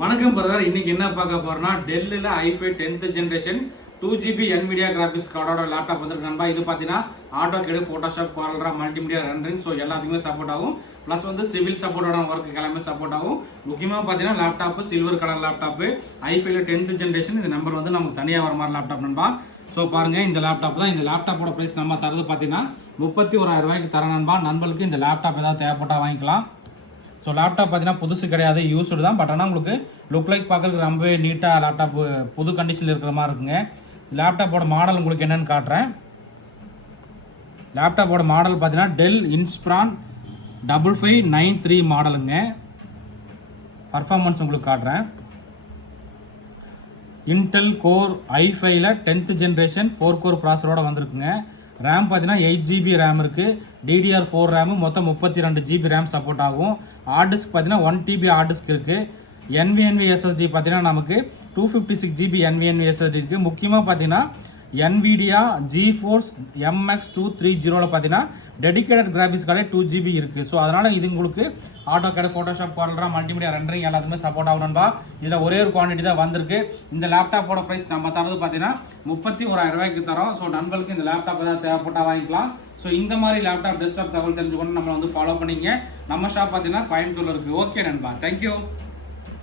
வணக்கம் பிரதர். இன்னைக்கு என்ன பார்க்க போறோம்னா டெல்லில் i5-10th generation 2GB NVIDIA graphics கார்டோட லேப்டாப் வந்துருக்கு நண்பா. இது பார்த்தீங்கன்னா AutoCAD, Photoshop, COREL, multimedia rendering so எல்லாத்துக்குமே சப்போர்ட் ஆகும். ப்ளஸ் வந்து சிவில் சப்போர்ட்டோட ஒர்க்கு எல்லாமே சப்போர்ட் ஆகும். முக்கியமாக பார்த்தீங்கன்னா laptop silver colour laptop i5-10th generation. இந்த நம்பர் வந்து நமக்கு தனியாக வர மாதிரி லேப்டாப் நண்பா. ஸோ பாருங்க, இந்த லேப்டாப் தான். இந்த லேப்டாப்போட ப்ரைஸ் நம்ம தரது பார்த்தீங்கன்னா 31,000 ரூபாய்க்கு தர நண்பா. நண்பர்களுக்கு இந்த லேப்டாப் ஏதாவது தேவைப்பட்டால் வாங்கிக்கலாம். ஸோ லேப்டாப் பார்த்தீங்கன்னா புதுசு கிடையாது, யூஸ்டு தான். பட் ஆனால் உங்களுக்கு லுக் லைக் பார்க்கறதுக்கு ரொம்பவே நீட்டாக லேப்டாப் புது கண்டிஷனில் இருக்கிற மாதிரி இருக்குங்க. லேப்டாப்போட மாடல் உங்களுக்கு என்னென்னு காட்டுறேன். லேப்டாப்போட மாடல் பார்த்தீங்கன்னா டெல் இன்ஸ்பிரான் 5593 மாடலுங்க. பர்ஃபார்மன்ஸ் உங்களுக்கு காட்டுறேன். Intel core i5-10th generation 4 core ப்ராசரோட வந்திருக்குங்க. ரேம் பார்த்தீங்கன்னா 8GB ரேம் இருக்குது. DDR4 ரேமு மொத்தம் 32GB ரேம் சப்போர்ட் ஆகும். ஹார்ட் டிஸ்க் பார்த்தீங்கன்னா 1TB ஹார்ட் டிஸ்க் இருக்குது. NVMe SSD பார்த்தீங்கன்னா நமக்கு 256GB NVMe SSD இருக்குது. முக்கியமாக பார்த்தீங்கன்னா NVIDIA GeForce MX 230 பார்த்தீங்கன்னா டெடிகேட்டட் கிராபிக்ஸ் கார்டே 2GB இருக்குது. ஸோ அதனால் இது உங்களுக்கு AutoCAD, Photoshop, COREL, multimedia rendering எல்லாத்துமே சப்போர்ட் ஆகணும்பா. இதில் ஒரே ஒரு குவான்டிட்டி தான் வந்திருக்கு. இந்த லேப்டாப்போட ப்ரைஸ் நம்ம தரது பார்த்தீங்கன்னா 31,000 ரூபாய்க்கு தரோம். ஸோ நண்பர்களுக்கு இந்த லேப்டாப் ஏதாவது தேவைப்பட்டால் வாங்கிக்கலாம். ஸோ இந்த மாதிரி லேப்டாப் டெஸ்க்டாப் தகவல் தெரிஞ்சுக்கணும் நம்மளை வந்து ஃபாலோ பண்ணிங்க. நம்ம ஷாப் பார்த்தீங்கன்னா கோயம்புத்தூர்ல இருக்குது. ஓகே நண்பா, தேங்க்யூ.